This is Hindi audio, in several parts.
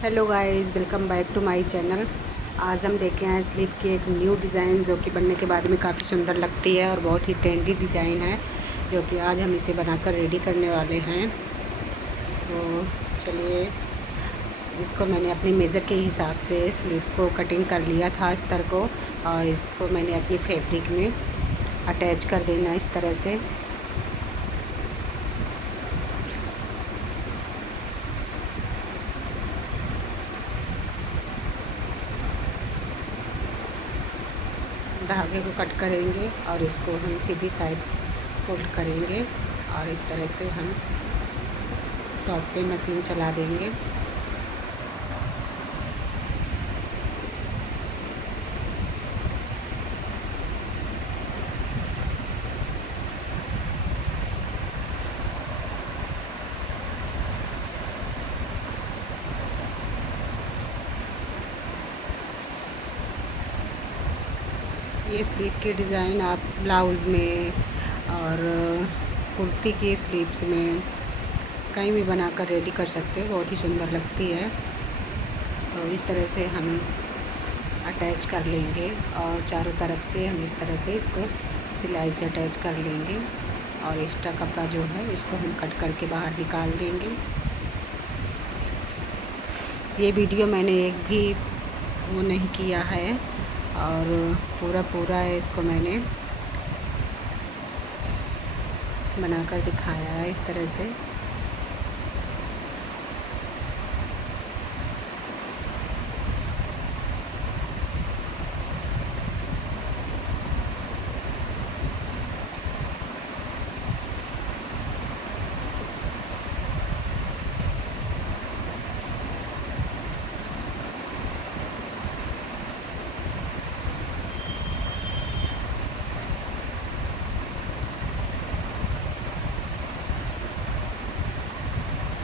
Hello guys, welcome back to my channel. आज हम देखे हैं स्लीप की एक न्यू डिज़ाइन जो कि बनने के बाद में काफ़ी सुंदर लगती है और बहुत ही ट्रेंडी डिज़ाइन है, जो कि आज हम इसे बनाकर रेडी करने वाले हैं। तो चलिए, इसको मैंने अपने मेज़र के हिसाब से स्लीप को कटिंग कर लिया था अस्तर को, और इसको मैंने अपनी फैब्रिक में अटैच कर देना इस तरह से। धागे को कट करेंगे और इसको हम सीधी साइड फोल्ड करेंगे और इस तरह से हम टॉप पे मशीन चला देंगे। ये स्लीव की डिज़ाइन आप ब्लाउज़ में और कुर्ती के स्लीव्स में कहीं भी बनाकर रेडी कर सकते हो, बहुत ही सुंदर लगती है। तो इस तरह से हम अटैच कर लेंगे और चारों तरफ से हम इस तरह से इसको सिलाई से अटैच कर लेंगे और एक्स्ट्रा कपड़ा जो है इसको हम कट करके बाहर निकाल देंगे। ये वीडियो मैंने एक भी वो नहीं किया है और पूरा है इसको मैंने बनाकर दिखाया है इस तरह से।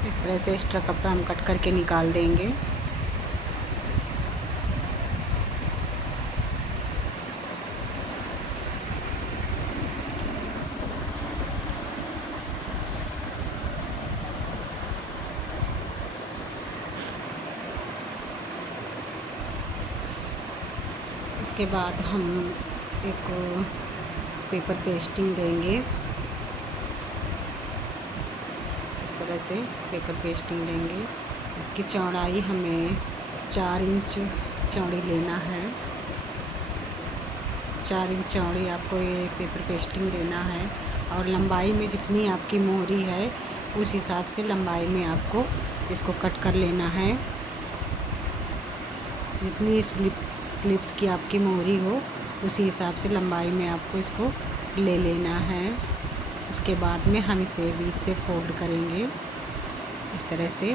इस तरह से एक्स्ट्रा कपड़ा हम कट करके निकाल देंगे। इसके बाद हम एक पेपर पेस्टिंग देंगे, इस तरह से पेपर पेस्टिंग देंगे। इसकी चौड़ाई हमें 4 इंच चौड़ी लेना है। 4 इंच चौड़ी आपको ये पेपर पेस्टिंग देना है और लंबाई में जितनी आपकी मोहरी है उस हिसाब से लंबाई में आपको इसको कट कर लेना है। जितनी स्लिप्स की आपकी मोहरी हो उसी हिसाब से लंबाई में आपको इसको ले लेना है। उसके बाद में हम इसे बीच से फोल्ड करेंगे इस तरह से,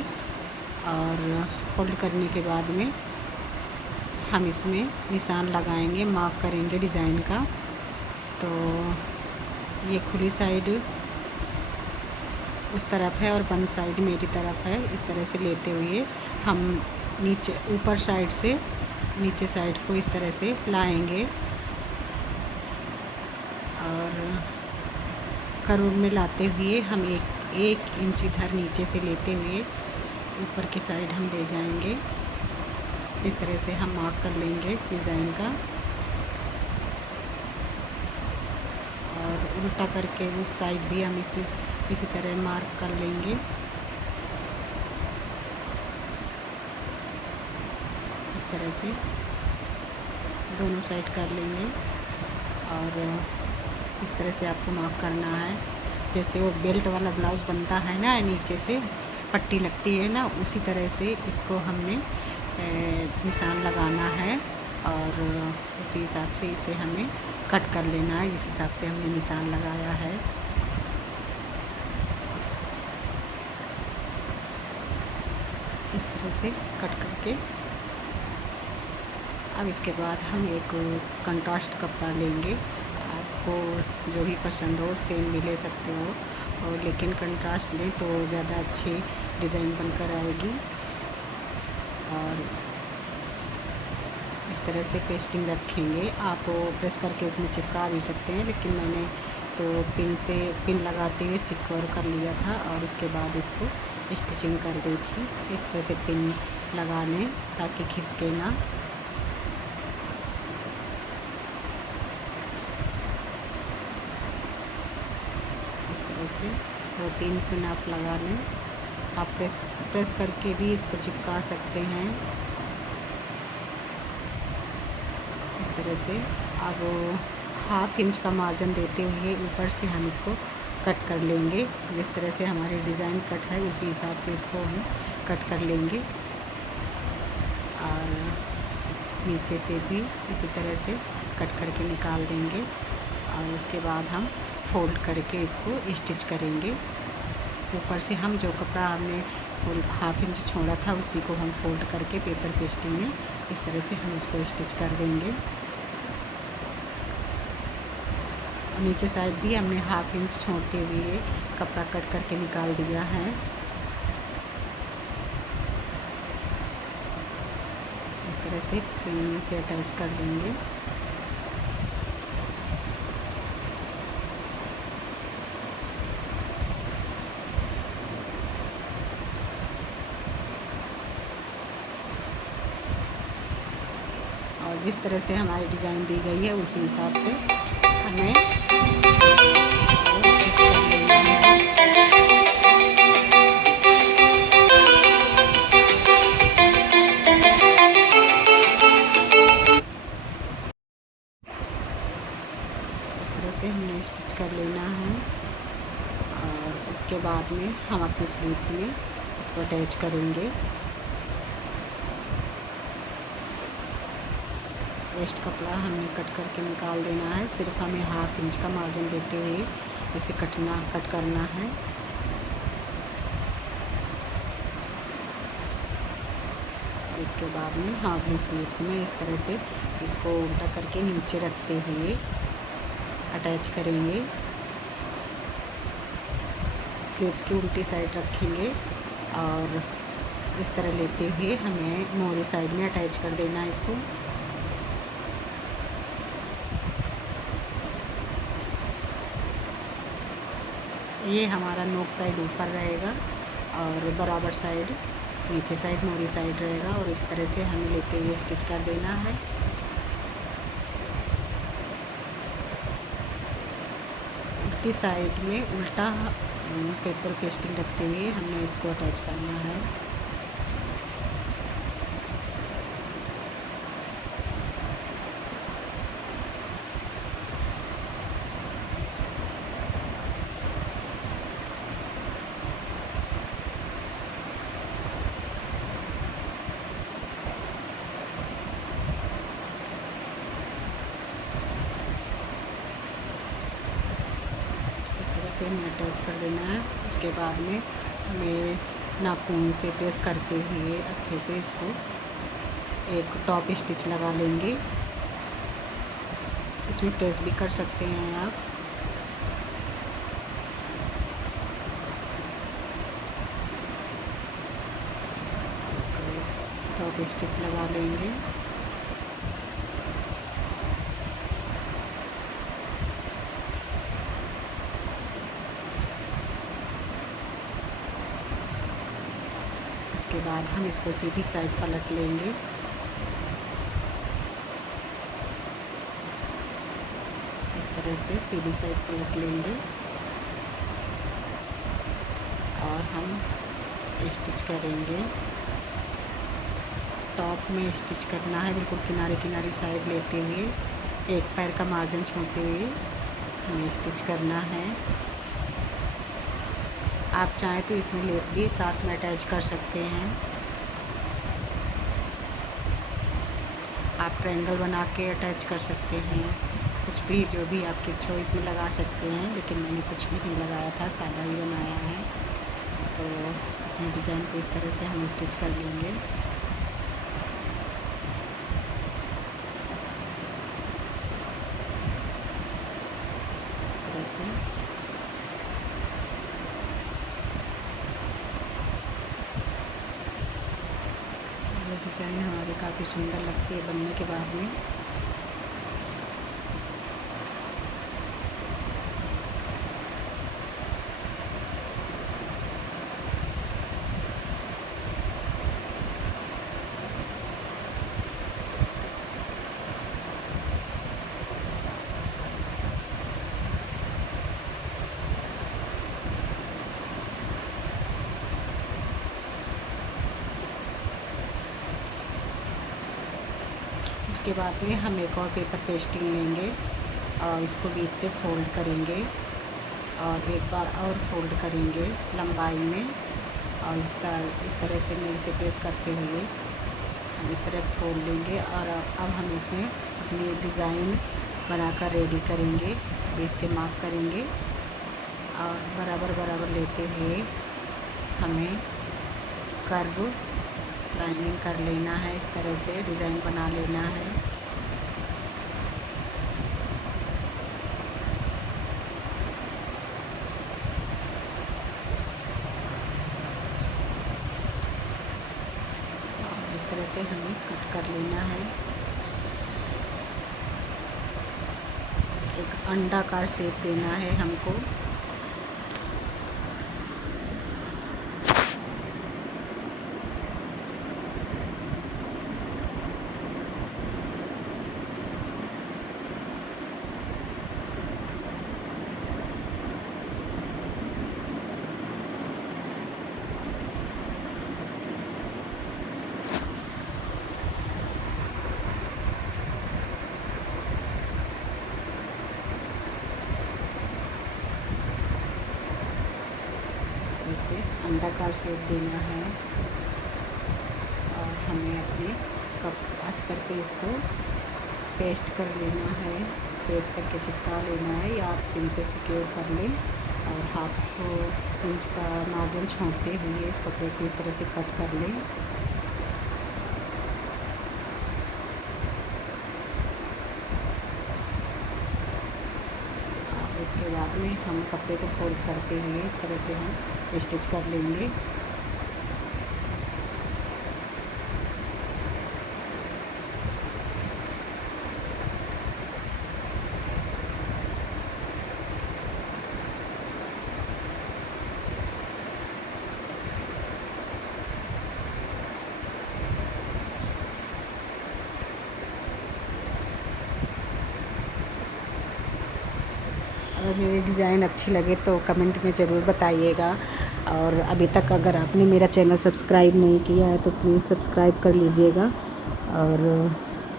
और फोल्ड करने के बाद में हम इसमें निशान लगाएंगे, मार्क करेंगे डिज़ाइन का। तो ये खुली साइड उस तरफ है और बंद साइड मेरी तरफ है। इस तरह से लेते हुए हम नीचे ऊपर साइड से नीचे साइड को इस तरह से लाएंगे और कर्व में लाते हुए हम एक इंच इधर नीचे से लेते हुए ऊपर की साइड हम ले जाएंगे। इस तरह से हम मार्क कर लेंगे डिज़ाइन का और उल्टा करके उस साइड भी हम इसी तरह मार्क कर लेंगे। इस तरह से दोनों साइड कर लेंगे और इस तरह से आपको मार्क करना है। जैसे वो बेल्ट वाला ब्लाउज़ बनता है ना, नीचे से पट्टी लगती है ना, उसी तरह से इसको हमने निशान लगाना है और उसी हिसाब से इसे हमें कट कर लेना है जिस हिसाब से हमने निशान लगाया है। इस तरह से कट करके अब इसके बाद हम एक कंट्रास्ट कपड़ा लेंगे। आपको जो भी पसंद हो सेम भी ले सकते हो, और लेकिन कंट्रास्ट लें तो ज़्यादा अच्छी डिज़ाइन बनकर आएगी। और इस तरह से पेस्टिंग रखेंगे। आप प्रेस करके इसमें चिपका भी सकते हैं, लेकिन मैंने तो पिन लगाते हुए सिक्योर कर लिया था और इसके बाद इसको स्टिचिंग कर दी थी। इस तरह से पिन लगा लें ताकि खिसके ना। इस तरह से 2-3 पिन आप लगा लें। आप प्रेस करके भी इसको चिपका सकते हैं। इस तरह से अब 1/2 इंच का मार्जिन देते हुए ऊपर से हम इसको कट कर लेंगे। जिस तरह से हमारी डिज़ाइन कट है उसी हिसाब से इसको हम कट कर लेंगे। और नीचे से भी इसी तरह से कट करके निकाल देंगे। और उसके बाद हम फोल्ड करके इसको स्टिच करेंगे। ऊपर से हम जो कपड़ा हमने फुल 1/2 इंच छोड़ा था उसी को हम फोल्ड करके पेपर पेस्टिंग में इस तरह से हम उसको स्टिच कर देंगे। और नीचे साइड भी हमने 1/2 इंच छोड़ते हुए कपड़ा कट करके निकाल दिया है। इस तरह से पिन से अटैच कर देंगे। और जिस तरह से हमारी डिज़ाइन दी गई है उसी हिसाब से हमें इसको स्टिच कर लेना है। इस तरह से हमने स्टिच कर लेना है। और उसके बाद में हम अपनी स्लीव्स में इसको अटैच करेंगे। वेस्ट कपड़ा हमने कट करके निकाल देना है। सिर्फ हमें 1/2 इंच का मार्जिन देते हुए इसे कट करना है। इसके बाद में हम अपनी स्लीव्स में इस तरह से इसको उल्टा करके नीचे रखते हुए अटैच करेंगे। स्लीव्स की उल्टी साइड रखेंगे और इस तरह लेते हुए हमें मोरी साइड में अटैच कर देना है इसको। ये हमारा नोक साइड ऊपर रहेगा और बराबर साइड नीचे साइड मोरी साइड रहेगा। और इस तरह से हमें लेते हुए स्टिच कर देना है। उल्टी साइड में उल्टा पेपर पेस्टिंग रखते हुए हमने इसको अटैच करना है। से हमें अटैच कर देना है। उसके बाद में हमें नाखून से प्रेस करते हुए अच्छे से इसको एक टॉप स्टिच लगा लेंगे। इसमें प्रेस भी कर सकते हैं आप। टॉप स्टिच लगा लेंगे। उसके बाद हम इसको सीधी साइड पलट लेंगे। इस तरह से सीधी साइड पलट लेंगे और हम स्टिच करेंगे। टॉप में स्टिच करना है, बिल्कुल किनारे किनारे साइड लेते हुए एक पैर का मार्जिन छोड़ते हुए हमें स्टिच करना है। आप चाहें तो इसमें लेस भी साथ में अटैच कर सकते हैं। आप ट्रायंगल बना के अटैच कर सकते हैं। कुछ भी जो भी आपकी चॉइस में लगा सकते हैं, लेकिन मैंने कुछ भी नहीं लगाया था, सादा ही बनाया है। तो डिज़ाइन को इस तरह से हम स्टिच कर लेंगे। इस तरह से डिज़ाइन हमारी काफ़ी सुंदर लगती है बनने के बाद में। उसके बाद में हम एक और पेपर पेस्टिंग लेंगे और इसको बीच से फोल्ड करेंगे और एक बार और फोल्ड करेंगे लंबाई में, और इस तरह से मेल से प्रेस करते हुए हम इस तरह खोल लेंगे। और अब हम इसमें अपनी डिज़ाइन बनाकर रेडी करेंगे। बीच से मार्क करेंगे और बराबर बराबर लेते हुए हमें कर्व लाइनिंग कर लेना है। इस तरह से डिज़ाइन बना लेना है। इस तरह से हमें कट कर लेना है। एक अंडाकार शेप देना है हमको। से अंडाकार शेप देना है और हमें अपने कप अस्तर पे इसको पेस्ट कर लेना है। पेस्ट करके चिपका लेना है या आप पिन से सिक्योर कर लें और हाफ इंच का मार्जिन छोड़ते हुए इस कपड़े को इस तरह से कट कर लें। इसके बाद में हम कपड़े को फोल्ड करते हुए इस तरह से हम स्टिच कर लेंगे। अगर मेरे डिज़ाइन अच्छे लगे तो कमेंट में ज़रूर बताइएगा। और अभी तक अगर आपने मेरा चैनल सब्सक्राइब नहीं किया है तो प्लीज़ सब्सक्राइब कर लीजिएगा और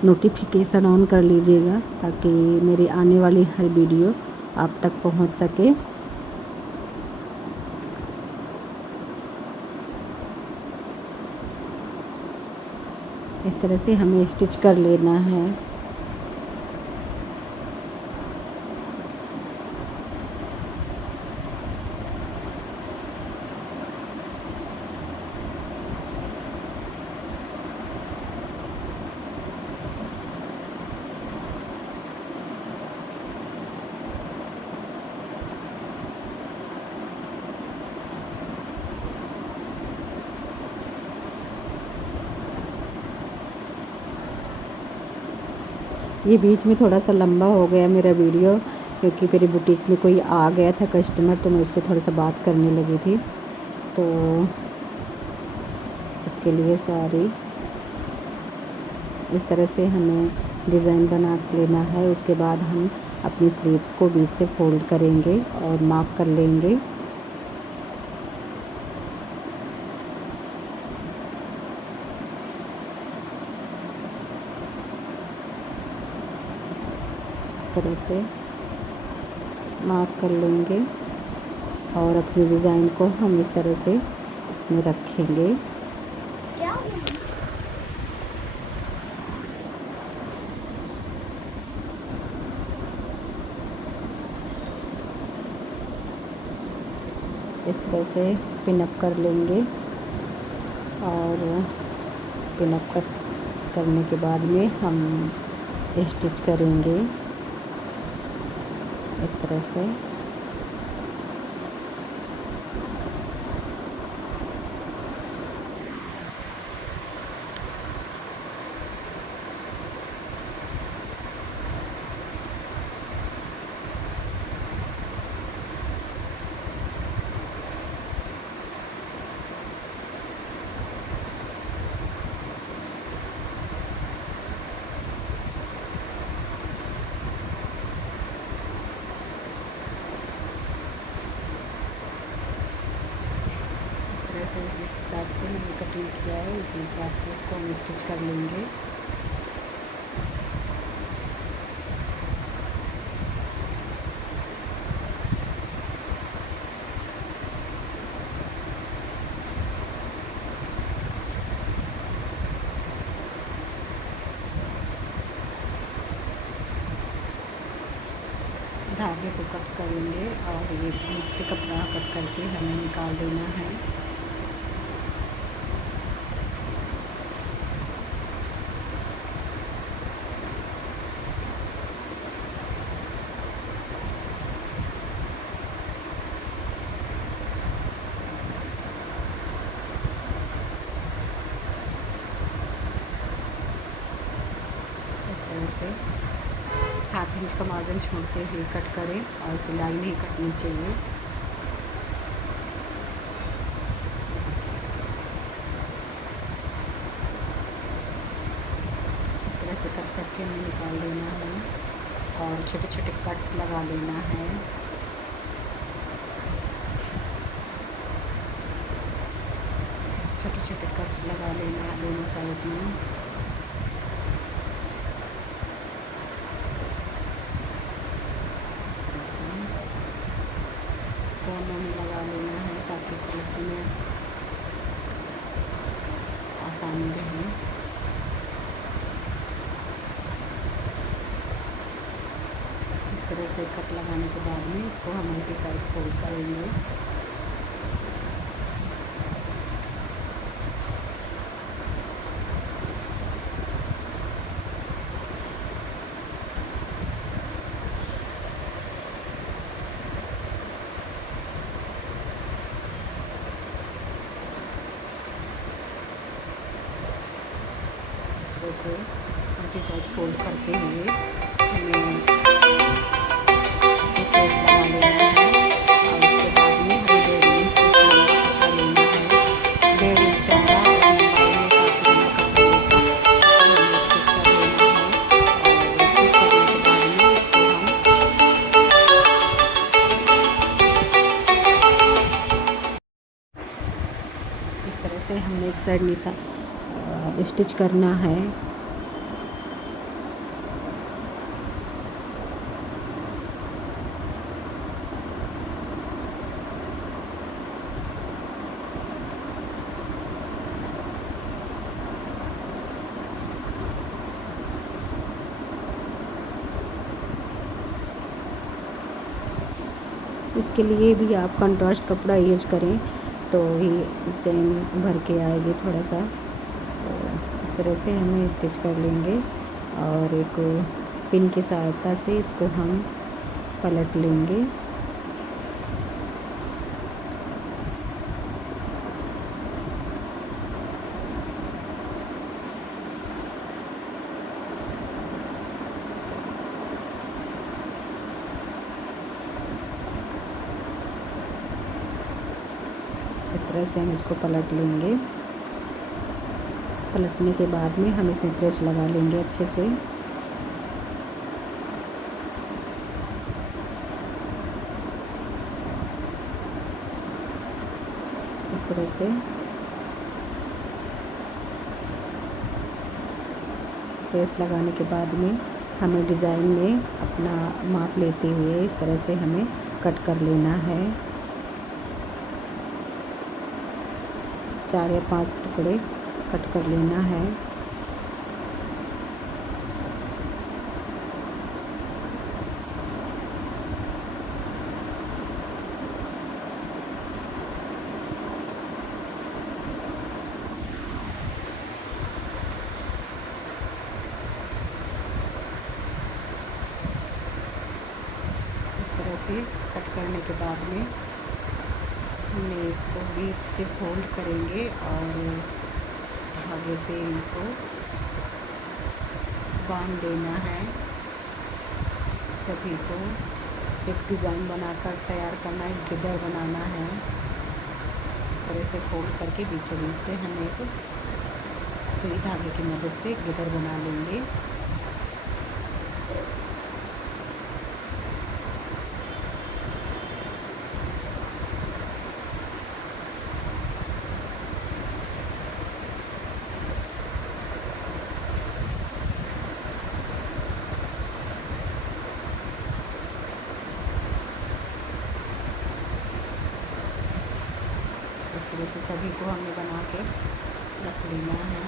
नोटिफिकेशन ऑन कर लीजिएगा ताकि मेरी आने वाली हर वीडियो आप तक पहुंच सके। इस तरह से हमें स्टिच कर लेना है। ये बीच में थोड़ा सा लंबा हो गया मेरा वीडियो क्योंकि मेरे बुटीक में कोई आ गया था कस्टमर, तो मैं उससे थोड़ा सा बात करने लगी थी, तो इसके लिए सॉरी। इस तरह से हमें डिज़ाइन बना लेना है। उसके बाद हम अपनी स्लीव्स को बीच से फोल्ड करेंगे और मार्क कर लेंगे। तरह से मार्क कर लेंगे और अपनी डिज़ाइन को हम इस तरह से इसमें रखेंगे। इस तरह से पिन अप कर लेंगे और पिन अप करने के बाद में हम स्टिच करेंगे इस तरह से। जिस हिसाब से मैंने कटिंग किया है उसी हिसाब से इसको हम स्टिच कर लेंगे। धागे को कट करेंगे और ये बीच से कपड़ा कट करके हमें निकाल देना है। से 1/2 इंच का मार्जिन छोड़ते हुए कट करें और सिलाई नहीं कटनी चाहिए। इस तरह से कट करके हमें निकाल देना है और छोटे छोटे कट्स लगा लेना है। छोटे छोटे कट्स लगा लेना है दोनों साइड में। कोनों में लगा लेना है ताकि पलटने में आसानी रहे। इस तरह से कट लगाने के बाद में इसको हम उल्टी साइड फोल्ड करेंगे। से उल्टी साइड फोल्ड करते हुए हमें प्रेस लगा लेना है और उसके बाद में हमें 1.5 इंच कपड़ा लेना है। 1.5 इंच चौड़ा और लंबाई में काफ़ी बड़ा कपड़ा लेकर इसे हमें स्टिच कर लेना है और स्टिच करने के बाद में इसको हम इस तरह से हमने एक साइड निशा स्टिच करना है। इसके लिए भी आप कंट्रास्ट कपड़ा यूज करें तो ही डिज़ाइन भर के आएगी थोड़ा सा। तो इस तरह से हमें स्टिच कर लेंगे और एक पिन की सहायता से इसको हम पलट लेंगे। इस तरह से हम इसको पलट लेंगे। पलटने के बाद में हम इसे प्रेस लगा लेंगे अच्छे से। इस तरह से प्रेस लगाने के बाद में हमें डिज़ाइन में अपना माप लेते हुए इस तरह से हमें कट कर लेना है। 4 या 5 टुकड़े कट कर लेना है। इस तरह से कट करने के बाद में हमने इसको बीच से फोल्ड करेंगे और धागे से इनको बांध देना है। सभी को एक डिज़ाइन बनाकर तैयार करना है, गिदर बनाना है। इस तरह से फोल्ड करके बीचों बीच से हम एक सुई धागे की मदद से गिदर बना लेंगे। इस तरह से सभी को हमें बना के रख लेना है।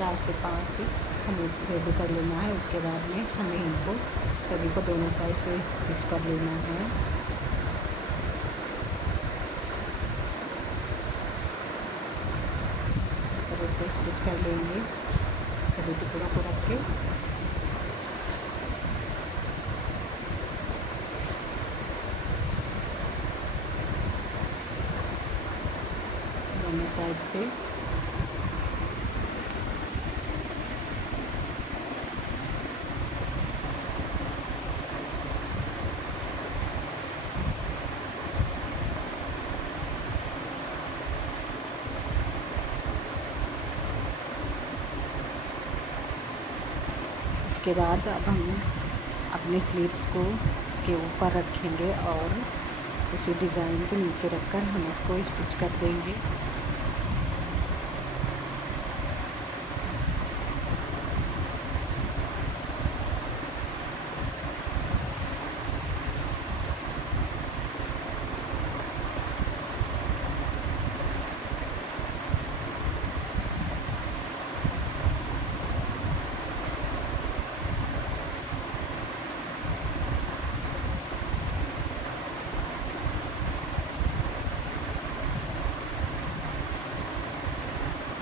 4 से 5 हमें रेडी कर लेना है। उसके बाद में हमें इनको सभी को दोनों साइड से स्टिच कर लेना है। इस तरह से स्टिच कर लेंगे सभी टुकड़ों को रख के। दोनों साइड से इसके बाद अब हम अपने स्लीव्स को इसके ऊपर रखेंगे और उसी डिज़ाइन के नीचे रखकर हम इसको स्टिच कर देंगे।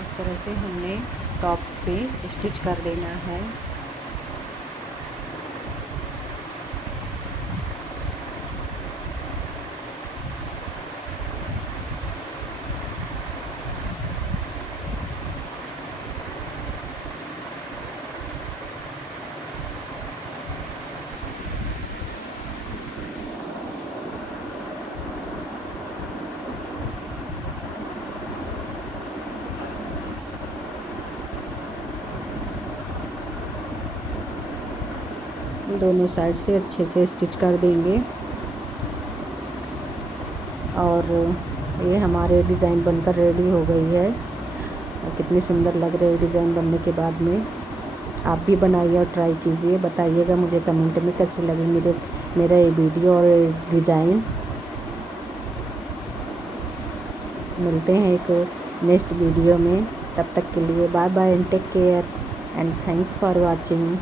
इस तरह से हमने टॉप पे स्टिच कर देना है। दोनों साइड से अच्छे से स्टिच कर देंगे और ये हमारे डिज़ाइन बनकर रेडी हो गई है। और कितनी सुंदर लग रही है डिज़ाइन बनने के बाद में। आप भी बनाइए और ट्राई कीजिए, बताइएगा मुझे कमेंट में कैसे लगी मेरा ये वीडियो और डिज़ाइन। मिलते हैं एक नेक्स्ट वीडियो में, तब तक के लिए bye bye and take care and thanks for watching.